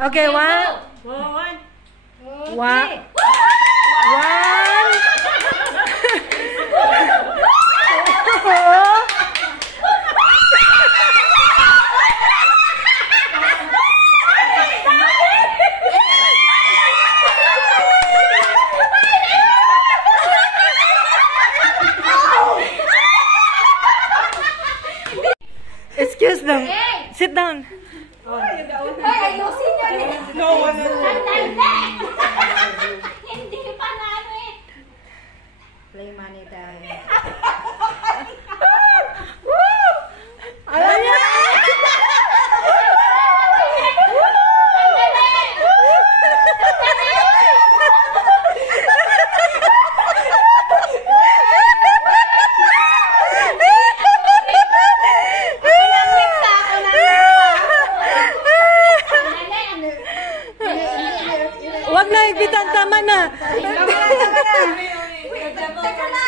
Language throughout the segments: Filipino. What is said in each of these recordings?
Okay, one. One. Excuse them. Sit down. Hindi pa na ano eh. Play money tayo. Alam niya! Wag na ipitan, tama na. Teka na.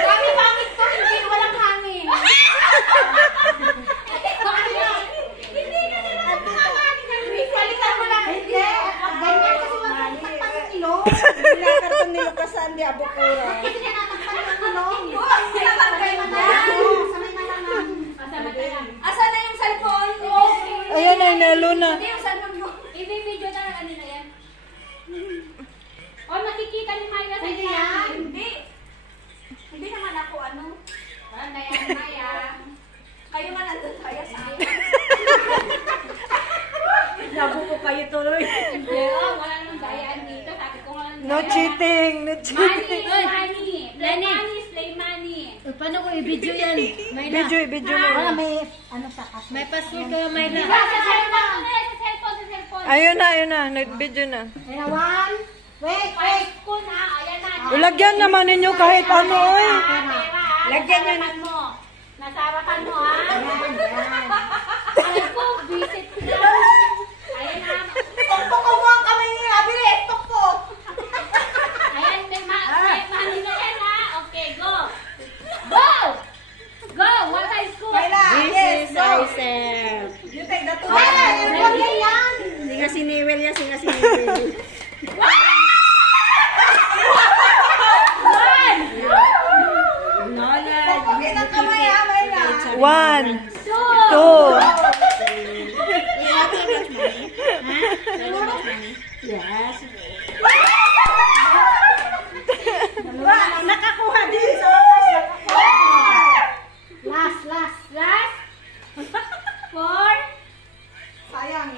Dami-pangit ko, hindi walang hangin. Hindi ka na lang. Balikan mo lang. Hindi. Ganyan kasi magtatakpan ng ilong. Nilakatan nilo kasan di abukura. Kasi natakpan ng ilong. Sinabagay mo na. Sanay na lang namin. Asan na yung cellphone? Ayan ay naluna. Hindi yung cellphone mo. I-video na lang kanina yan. O nakikita ni Myra sa yan? Hindi. Hindi naman ako ano. Ano yan, Maya? Kayo nga nandun tayo sa akin. Nabuko kayo tuloy. Hindi, wala namang dayaan dito. Sabi ko nga lang No cheating, no cheating. Money. Play money is play money. Paano ko i-video yan? Video mo. May ano sa kas. May password kayo, may Diba, sa cellphone. Sa cellphone. Ayun na, nag-video na. Ayan, one. Wait. Ko na, ayan na. Ulagyan naman ninyo kahit ano eh. Lagyan nyo na mo. Nasa harapan mo, ha? Ay ko, visit na. Ayan na. Tokpok ko mo ang kamay niya. Bilis, tokpok. Ayan, may mali na yan, ha? Okay, go. Go! Go! What is school? Yes, go. Myself. You take the two. Ay, yan. Singa si Newell yan, singa si Newell. Tokokin ang kamay, ha, Mayra. 1, 2. Yes. Nakakuha din sa wakas. Last. Last. 4. Sayang.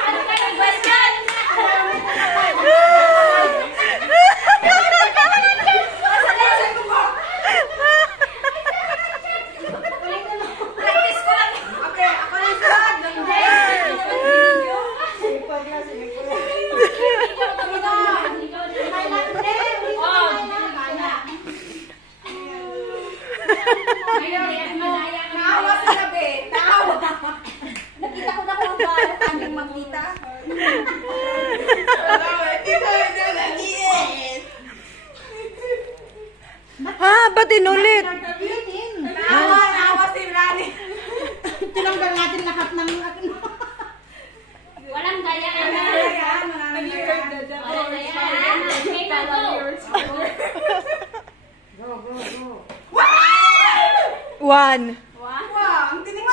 Ano kayo question? Practice ko lang. Okay, ako na sunod. Naawa sa gabi. Naawa. Nakita ko na kung paano kaming magkita. Ha, ba't inulit? Naawa si Rani. Tinanggal natin lahat ng Walang dayaan na. Walang dayaan. Okay, go. 1. Wow, ang tinig mo.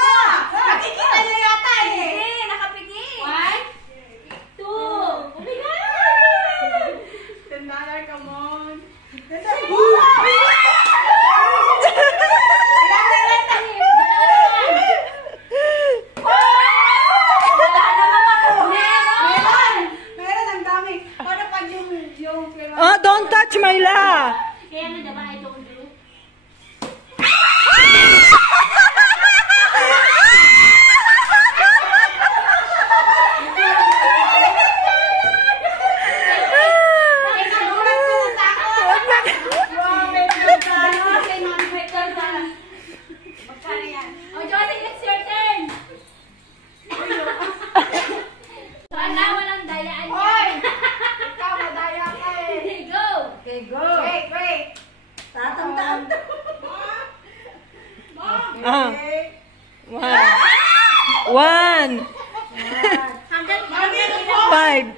Nakikita niya yata eh. Hindi, nakapigil. 1, 2. Umigan! $10, come on. Meron ang dami. Paano pag yung Oh, don't touch Myla. Kaya nga diba, I told you. 1. 5.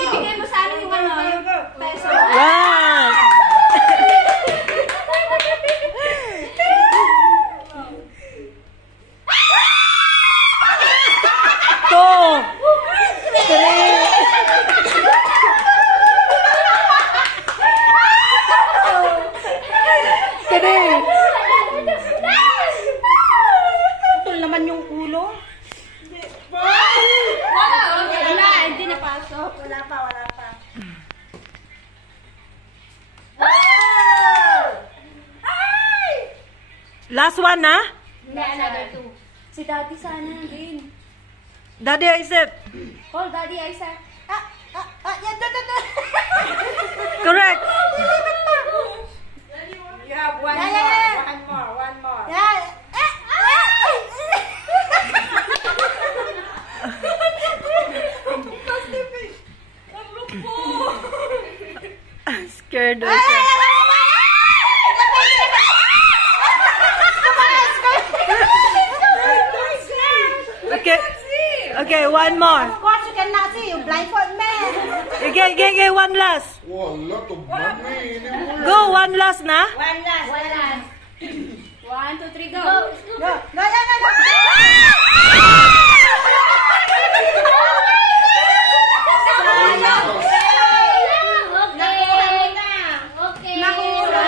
Ibigay mo sa amin yung peso. 1. 2. 3. 3. Ito naman yung ulo. Wala, hindi napasok. Wala pa. Last one, na? Hindi, another 2. Si Daddy sana din. Daddy Isip. Call Daddy Isaac. Yan, Correct. You have one Yeah. more. One more. Scared also. Okay. Okay, one more. Of course, you cannot see. You blindfold me. Okay, one last. Wow, a lot of money. Go, one last, na? One last. 1, 2, 3, go. No. Okay. Nakuha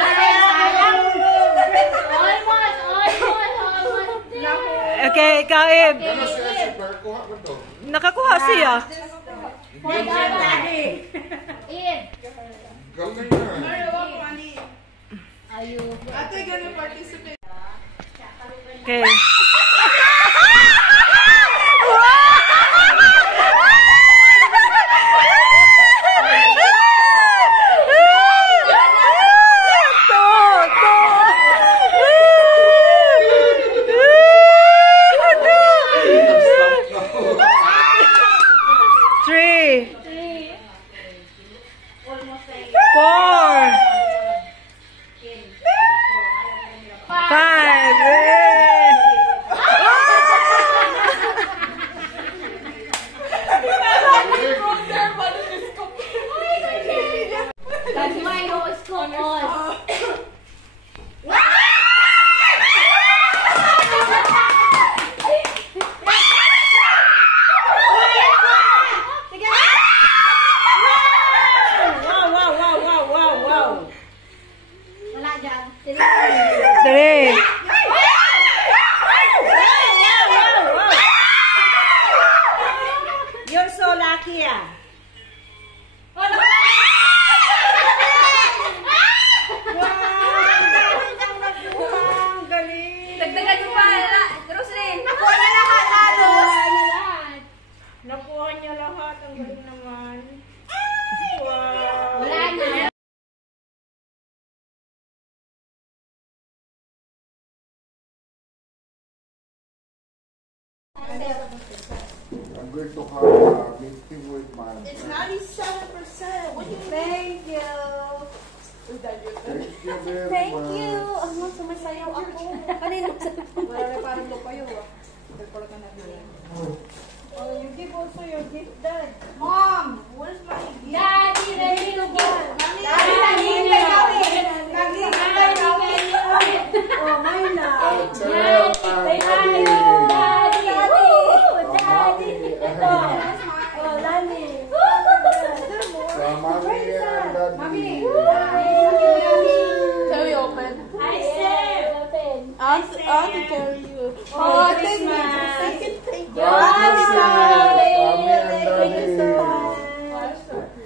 Almost. Okay, ikaw, Ib. Ano siya si Per? Kuha ko to. Nakakuha siya. Daddy. Eve. Galing na. Ayun. Okay. Three. 4. 5. That's my nose ko. Wow. Wala dyan. 3. You're so lucky, Ang galing. Dagdagan mo pa. Roslyn. Nakuha na lahat. Nakuha niya lahat. Ang galing naman. Wow. Wala na. I'm going to have a meeting with my friend. 97%. Thank you. Thank you very Thank much. you. Sumasayaw ako. Kanina sa Wala parang lupayo. Oh, you give also your gift, Dad. Mom, where's my gift? Daddy, ready to go. Daddy, naghihintay kami. Naghihintay kami. Oh, mine na. I'll tell Say hi. Daddy. Daddy. Woo! Daddy. Ito. Oh, Lani. Sa mommy and daddy. Mommy. I said. Open. I'll carry you. Oh, thank you. Thank you. Thank you. God bless you. Mommy and Thank you so Daddy. much.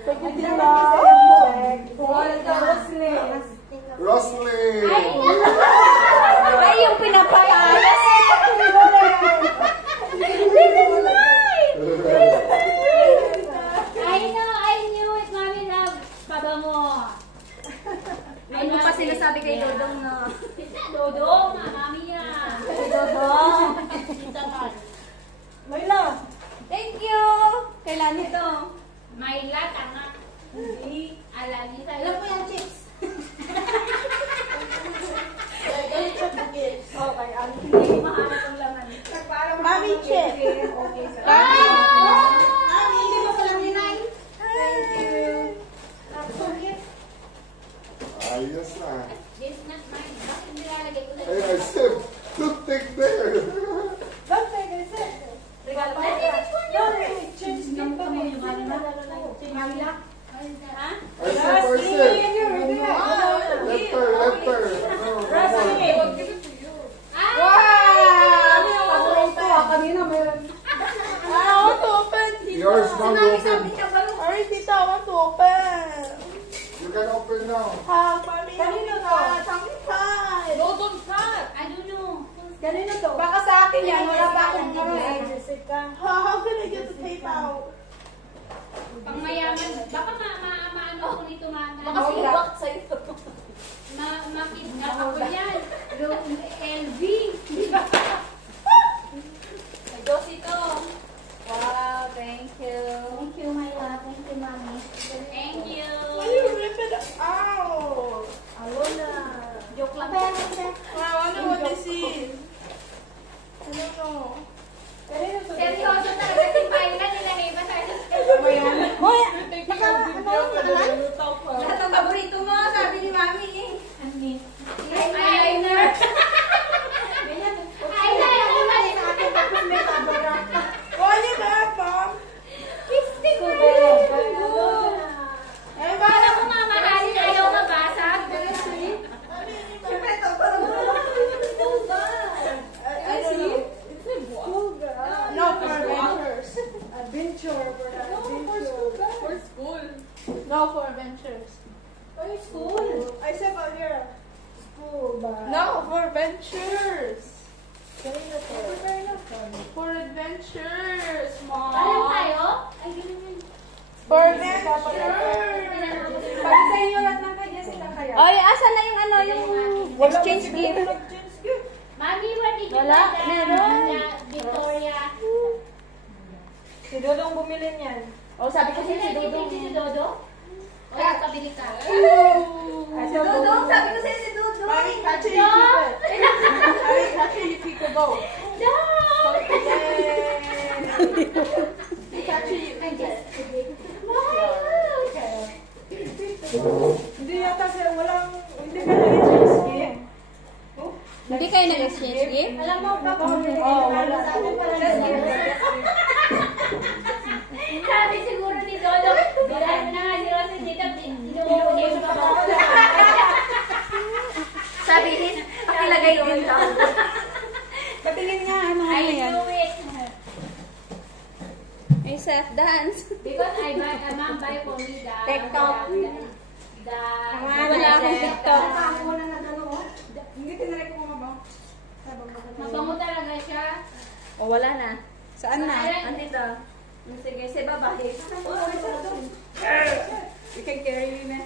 Thank you, Tita. Roslyn. Ay, yung pinapayalas. I knew it, Mommy love. Pabango. Ano pa sinasabi kay Dodong na? Dodong, Mami yan. Dodong. Layla. Thank you. Kailan ito? Mayla, tanga. Hindi. Alagi sa'yo. Alam mo yung chips. Okay, Hindi ko mahanap ang laman. Mami, check. Mami! Mami, hindi mo palang hinay. Thank you. Ayos na. This is not mine. Bakit nilalagay ko Ay, I said, don't take there. Don't take it. Regalo ko. Ha? I said, Let her. Yours now, you open. Alright, Tita, I want to open. You can open now. Kanino to? Dodong cut. I don't know. Kanino to? Baka sa akin yan. Wala pa akong How can I get the tape out? Pang mayaman. Baka maano ako nito, Baka siwak sa'yo. makidnap ako yan. LV. Diyos ito. Wow, thank you. Thank you, Mayla. Thank you, Mami. Thank you. Why you rip it out? Alona. Joke lang. I wonder what this is. I don't know. Seryoso talaga si Mayla. Nilagay ba tayo? Hoy, lahat ng paborito mo, sabi ni Mami eh. Eyeliner. Eyeliner naman. What is that, Mom? Lipstick ko. Eh, Para mo mamahalin, ayaw mabasag. Siyempre ito, parang No, for adventures. No, for adventures. school. I said about here. No, for adventures. For adventures, Mom. Parang tayo? Ay, ganun yun. For adventures. Para sa inyo lahat ng kay Jessica kaya. Ay, asan na yung ano, yung exchange gift? Mami, what did you Wala, buy? meron. Victoria. Si Dodong bumili niyan. O, sabi ko Kasi si Dodong. si Dodo? O, kabili ka. Si Dudong, sabi ko sa'yo si Dudong. Mami, catch it, you keep it. Mami, catch it, you keep the boat. No! Catch it, you keep it. Hindi yata siya, walang, hindi ka nag-exchange gift. Hindi kayo nag-exchange gift? Alam mo, papahuli. Oo, wala. Sabi siguro ni Dodo, dahil na nga si Rosy dito, sinubo niya yung babaw. Sabi ni, pakilagay din daw. Patingin nga, ano nga I yan? knew it. May self-dance. Because mom buy for me the TikTok. The Wala akong TikTok. Hindi tinarek mo ba? mabango talaga siya. O, wala na. Saan na? Andito. Sige, sa baba. You can carry me, man.